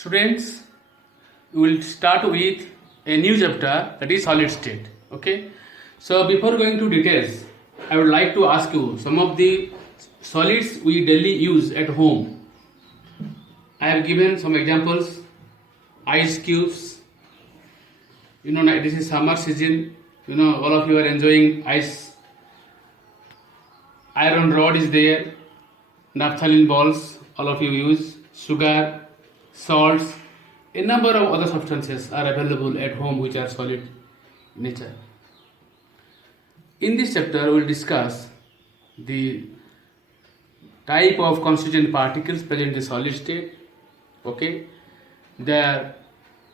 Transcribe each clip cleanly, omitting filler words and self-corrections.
Students, we will start with a new chapter, that is solid state. Okay, so before going to details, I would like to ask you some of the solids we daily use at home. I have given some examples: ice cubes. This is summer season. All of you are enjoying ice. Iron rod is there. Naphthalene balls, all of you use. Sugar, salts, a number of other substances are available at home which are solid in nature. In this chapter, we will discuss the type of constituent particles present in the solid state. Okay,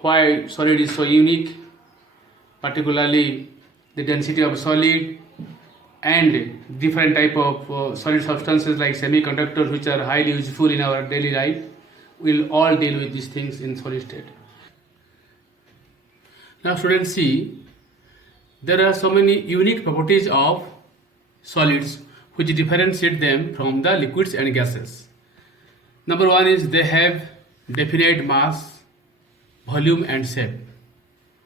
why solid is so unique, particularly the density of solid and different type of solid substances like semiconductors which are highly useful in our daily life. We'll all deal with these things in solid state. Now students, see, there are so many unique properties of solids which differentiate them from the liquids and gases. Number one is they have definite mass, volume and shape.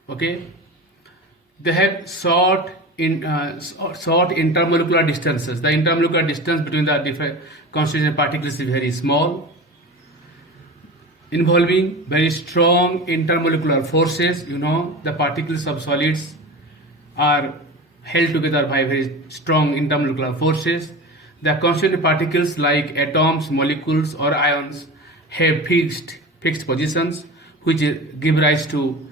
Okay, they have short intermolecular distances. The intermolecular distance between the different constituent particles is very small, involving very strong intermolecular forces. The particles of solids are held together by very strong intermolecular forces. The constituent particles like atoms, molecules or ions have fixed positions which give rise to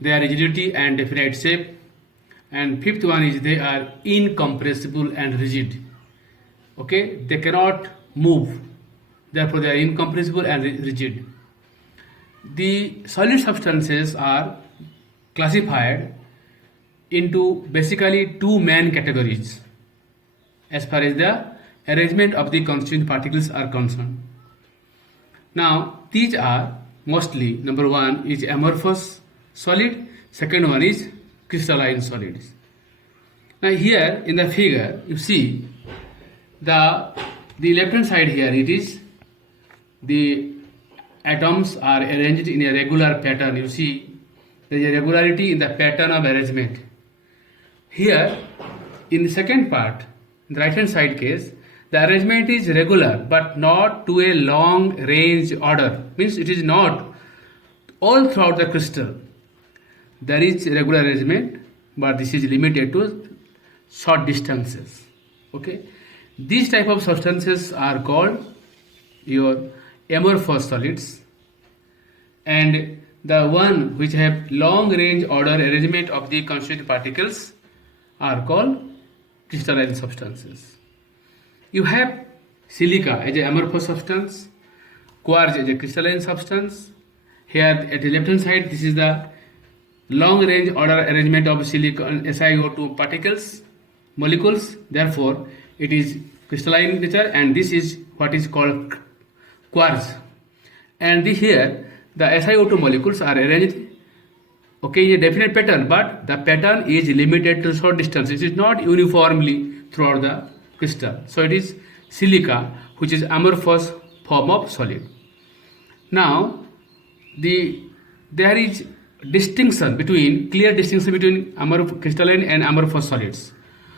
their rigidity and definite shape. And fifth one is they are incompressible and rigid. Okay, they cannot move, therefore they are incompressible and rigid. The solid substances are classified into basically two main categories as far as the arrangement of the constituent particles are concerned. Now these are mostly, number one is amorphous solid, second one is crystalline solids. Now here in the figure you see the left hand side here, it is the atoms are arranged in a regular pattern. You see there is a regularity in the pattern of arrangement. Here in the second part, in the right hand side case, the arrangement is regular but not to a long range order. Means it is not all throughout the crystal. There is regular arrangement, but this is limited to short distances. Okay, these type of substances are called your amorphous solids, and the one which have long range order arrangement of the constituent particles are called crystalline substances. You have silica as an amorphous substance, quartz as a crystalline substance. Here at the left hand side, this is the long range order arrangement of silicon SiO2 particles, molecules, therefore it is crystalline nature, and this is what is called quartz. And here the SiO2 molecules are arranged in a definite pattern, but the pattern is limited to short distance. It is not uniformly throughout the crystal. So it is silica, which is amorphous form of solid. Now there is clear distinction between crystalline and amorphous solids.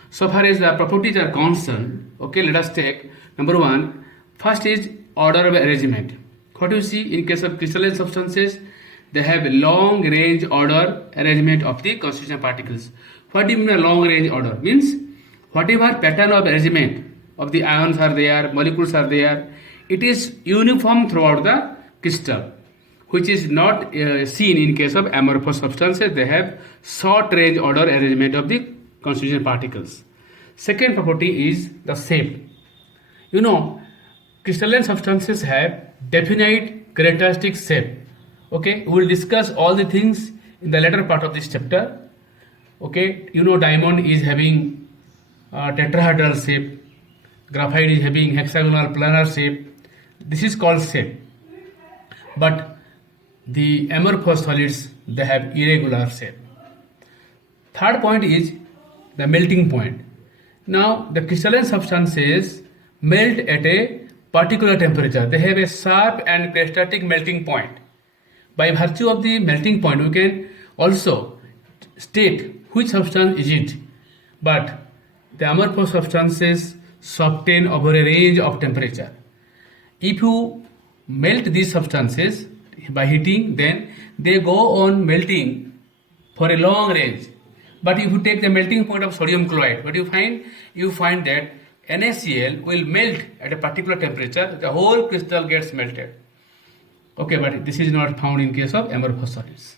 So far as the properties are concerned, okay, let us take number one. First is order of arrangement. What you see in case of crystalline substances, they have a long range order arrangement of the constituent particles. What do you mean a long range order? Means whatever pattern of arrangement of the ions are there, molecules are there, it is uniform throughout the crystal, which is not seen in case of amorphous substances. They have short range order arrangement of the constituent particles. Second property is the shape. Crystalline substances have definite characteristic shape. Okay, we will discuss all the things in the later part of this chapter. Okay, diamond is having tetrahedral shape, graphite is having hexagonal planar shape. This is called shape. But the amorphous solids, they have irregular shape. Third point is the melting point. Now the crystalline substances melt at a particular temperature. They have a sharp and peristaltic melting point. By virtue of the melting point, we can also state which substance is it. But the amorphous substances soften over a range of temperature. If you melt these substances by heating, then they go on melting for a long range. But if you take the melting point of sodium chloride, what you find? You find that NaCl will melt at a particular temperature, the whole crystal gets melted. Okay, but this is not found in case of amorphous solids.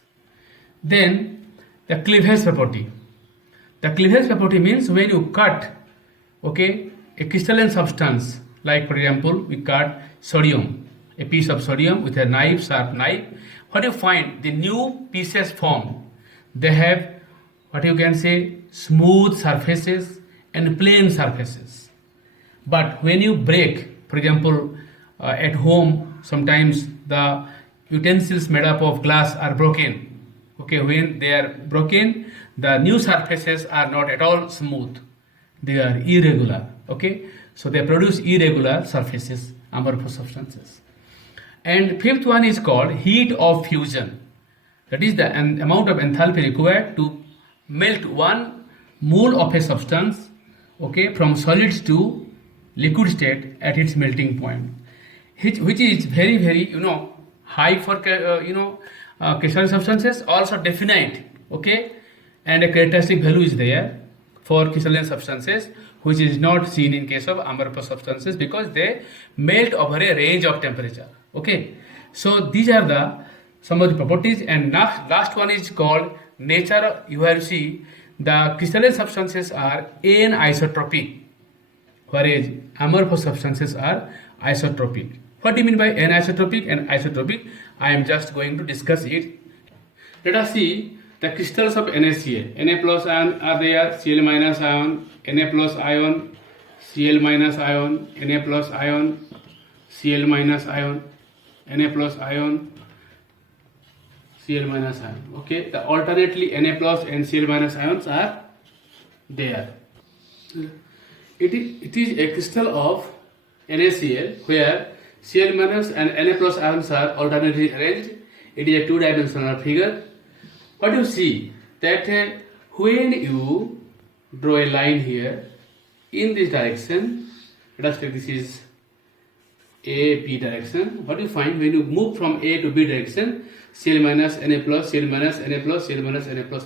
Then the cleavage property. The cleavage property means when you cut, okay, a crystalline substance, like for example, we cut sodium, a piece of sodium with a knife, sharp knife. What you find? The new pieces form. They have what you can say smooth surfaces and plain surfaces. But when you break, for example, at home, sometimes the utensils made up of glass are broken. Okay, when they are broken, the new surfaces are not at all smooth. They are irregular. Okay, so they produce irregular surfaces, amorphous substances. And fifth one is called heat of fusion. That is the amount of enthalpy required to melt 1 mole of a substance, okay, from solids to liquid state at its melting point, which is very, very, high for, crystalline substances, also definite, okay, and a characteristic value is there for crystalline substances, which is not seen in case of amorphous substances because they melt over a range of temperature. Okay, so these are the some of the properties, and last one is called nature. You have to see the crystalline substances are anisotropic, whereas amorphous substances are isotropic. What do you mean by anisotropic and isotropic? I am just going to discuss it. Let us see the crystals of NaCl. Na plus ion are there, Cl minus ion, Na plus ion, Cl minus ion, Na plus ion, Cl minus ion, Na plus ion, Cl minus ion. Okay, the alternately Na plus and Cl minus ions are there. It is a crystal of NaCl where Cl minus and Na plus ions are alternately arranged. It is a two-dimensional figure. What you see that when you draw a line here in this direction, let us take this is A, B direction. What you find when you move from A to B direction, Cl minus, Na plus, Cl minus, Na plus, Cl minus, Na plus,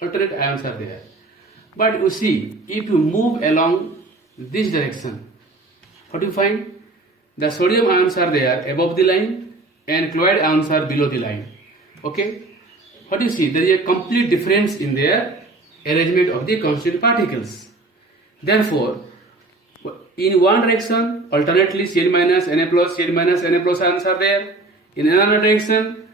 alternate ions are there. But you see, if you move along this direction, what you find? The sodium ions are there above the line and chloride ions are below the line. Okay? What do you see? There is a complete difference in their arrangement of the constituent particles. Therefore, in one direction, alternately Cl minus, Na plus, Cl minus, Na plus ions are there. In another direction,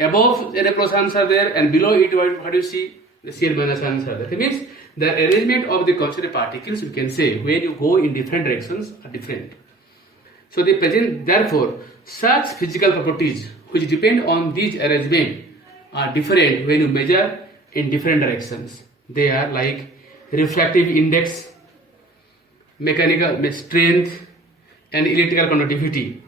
above Na plus ions are there and below it, what do you see? The Cl minus ions are there. That means the arrangement of the constituent particles, you can say, when you go in different directions are different. So they present, therefore, such physical properties which depend on these arrangement are different when you measure in different directions. They are like refractive index, mechanical strength, and electrical conductivity.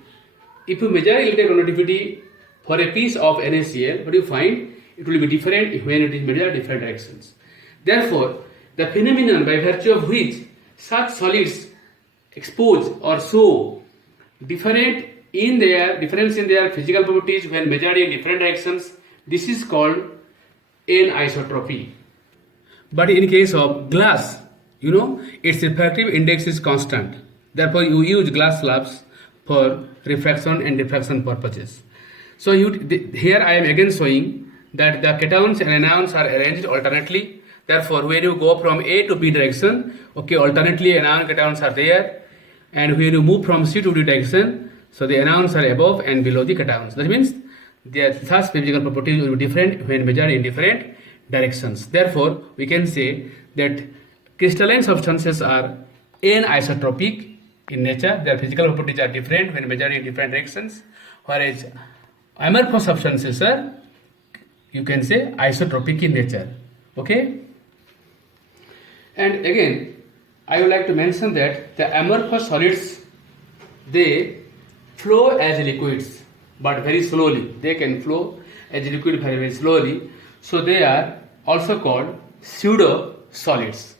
If you measure electrical conductivity for a piece of NaCl, what do you find? It will be different when it is measured in different directions. Therefore, the phenomenon by virtue of which such solids expose or show difference in their physical properties when measured in different directions, this is called anisotropy. But in case of glass, its refractive index is constant. Therefore, you use glass slabs for refraction and diffraction purposes. So here I am again showing that the cations and anions are arranged alternately. Therefore, when you go from A to B direction, okay, alternately anion cations are there, and when you move from C to D direction, so the anions are above and below the cations. That means their such physical properties will be different when measured in different directions. Therefore, we can say that crystalline substances are anisotropic in nature. Their physical properties are different when measured in different directions, whereas amorphous substances are, you can say, isotropic in nature. Okay? And again, I would like to mention that the amorphous solids, they flow as liquids, but very slowly. They can flow as a liquid very, very slowly. So they are also called pseudo solids.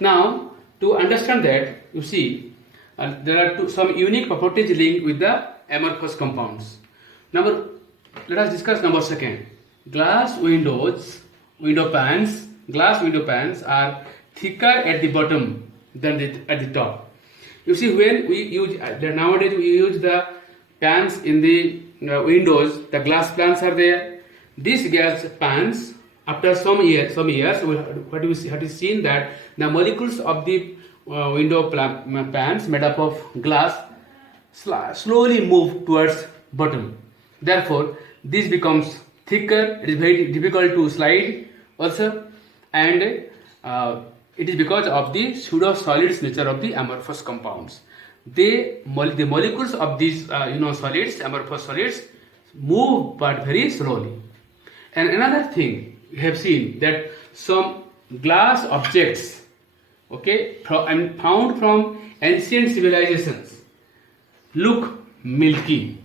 Now, to understand that, you see, there are some unique properties linked with the amorphous compounds. Let us discuss number second. Glass window pans are thicker at the bottom than at the top. You see, when we use nowadays we use the pans in the windows, the glass pans are there. These glass pans, after some years, what we see, have seen that the molecules of the window pans made up of glass slowly move towards bottom. Therefore, this becomes thicker. It is very difficult to slide also, and it is because of the pseudo solids nature of the amorphous compounds. The molecules of these solids, amorphous solids, move but very slowly. And another thing we have seen that some glass objects, found from ancient civilizations, look milky.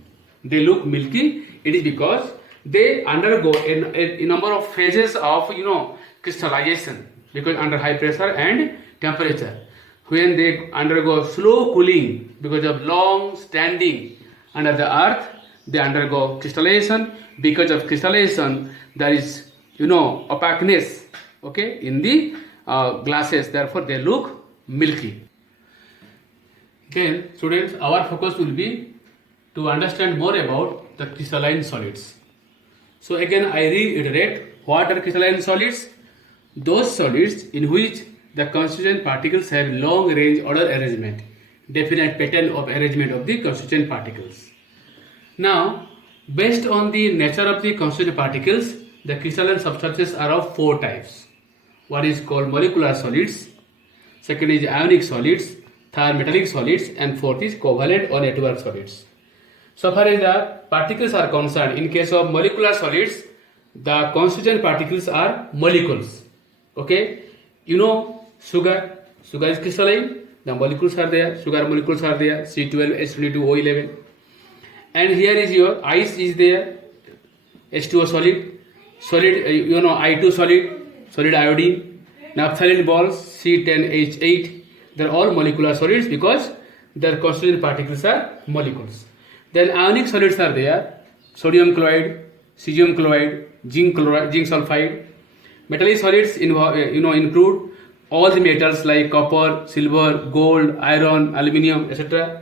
They look milky. It is because they undergo a number of phases of crystallization, because under high pressure and temperature. When they undergo slow cooling because of long standing under the earth, they undergo crystallization. Because of crystallization, there is opaqueness in the glasses. Therefore, they look milky. Then, students, our focus will be to understand more about the crystalline solids. So again, I reiterate, what are crystalline solids? Those solids in which the constituent particles have long range order arrangement, definite pattern of arrangement of the constituent particles. Now, based on the nature of the constituent particles, the crystalline substances are of four types. One is called molecular solids, second is ionic solids, third metallic solids, and fourth is covalent or network solids. So far as the particles are concerned, in case of molecular solids, the constituent particles are molecules. Sugar is crystalline, the molecules are there, sugar molecules are there, C12, H22O11. And here is your ice is there, H2O solid, I2 solid iodine, naphthalene balls, C10H8. They are all molecular solids because their constituent particles are molecules. Then ionic solids are there, sodium chloride, cesium chloride, zinc sulfide. Metallic solids include all the metals like copper, silver, gold, iron, aluminium, etc.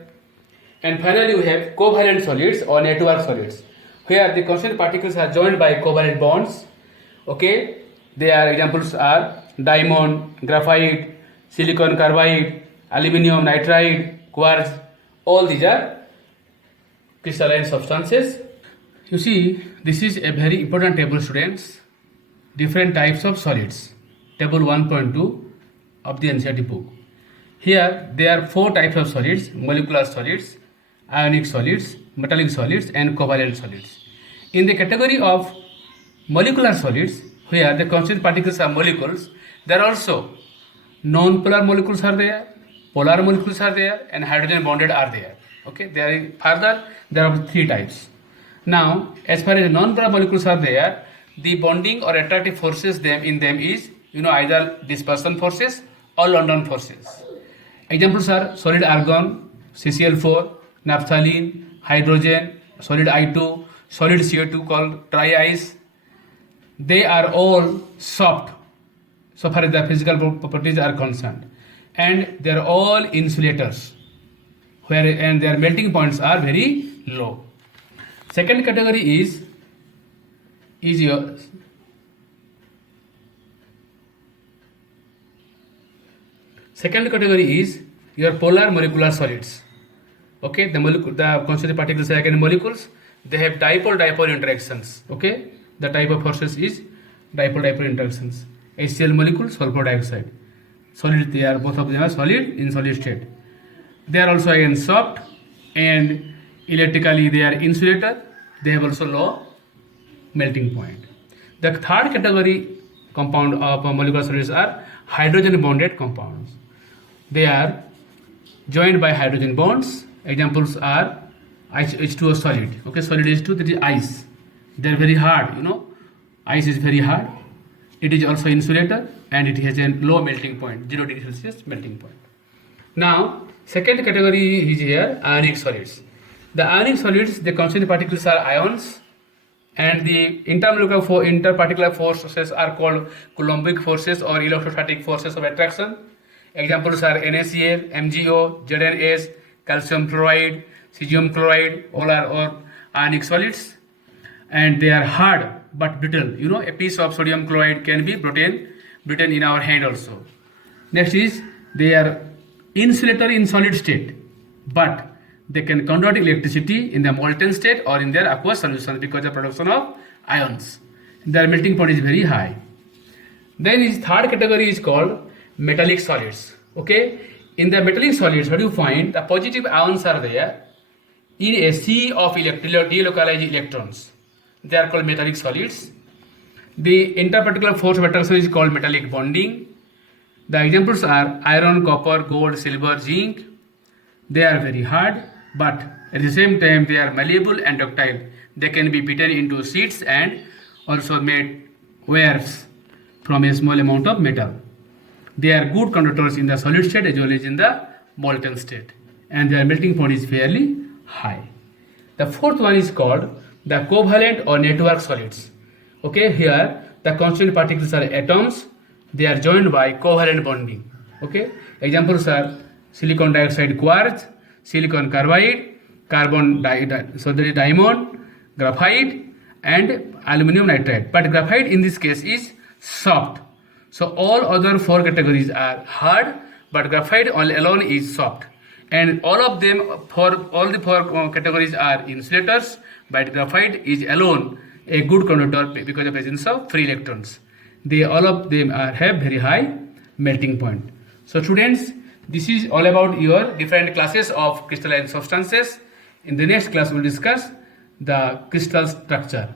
And finally, we have covalent solids or network solids, where the constituent particles are joined by covalent bonds. Their examples are diamond, graphite, silicon carbide, aluminium nitride, quartz. All these are crystalline substances. You see, this is a very important table, students. Different types of solids. Table 1.2 of the NCERT book. Here there are four types of solids: molecular solids, ionic solids, metallic solids, and covalent solids. In the category of molecular solids, where the constituent particles are molecules, there are also non-polar molecules are there, polar molecules are there, and hydrogen bonded are there. There are three types. Now, as far as non-polar molecules are there, the bonding or attractive forces in them is either dispersion forces or London forces. Examples are solid argon, CCl4, naphthalene, hydrogen, solid I2, solid CO2 called dry ice. They are all soft so far as the physical properties are concerned, and they are all insulators, and their melting points are very low. Second category is your polar molecular solids. The constituent particles are again molecules. They have dipole-dipole interactions. The type of forces is dipole-dipole interactions. HCl molecule, sulfur dioxide. Solid, they are both of them are solid in solid state. They are also again soft, and electrically they are insulator. They have also low melting point. The third category compound of molecular solids are hydrogen bonded compounds. They are joined by hydrogen bonds. Examples are H2O solid. Solid H2, that is ice. They are very hard, Ice is very hard. It is also insulator and it has a low melting point, 0 degree Celsius melting point. Now, second category is here, ionic solids. The ionic solids, the constituent particles are ions, and the interparticular forces are called Coulombic forces or electrostatic forces of attraction. Examples are NaCl, MgO, ZnS, calcium chloride, cesium chloride, all are ionic solids, and they are hard but brittle. A piece of sodium chloride can be brittle in our hand also. Next is, they are insulator in solid state, but they can convert electricity in the molten state or in their aqueous solutions because of production of ions. Their melting point is very high. Then his third category is called metallic solids. Okay, in the metallic solids, what do you find? The positive ions are there in a sea of delocalized electrons. They are called metallic solids. The interparticular force of attraction is called metallic bonding. The examples are iron, copper, gold, silver, zinc. They are very hard, but at the same time they are malleable and ductile. They can be beaten into sheets and also made wares from a small amount of metal. They are good conductors in the solid state as well as in the molten state, and their melting point is fairly high. The fourth one is called the covalent or network solids. Okay, here the constituent particles are atoms. They are joined by covalent bonding. Okay, examples are silicon dioxide quartz, silicon carbide, diamond, graphite, and aluminum nitride. But graphite in this case is soft. So all other four categories are hard, but graphite alone is soft. And all of them, all the four categories are insulators, but graphite is alone a good conductor because of the presence of free electrons. All of them have very high melting point. So students, this is all about your different classes of crystalline substances. In the next class, we will discuss the crystal structure.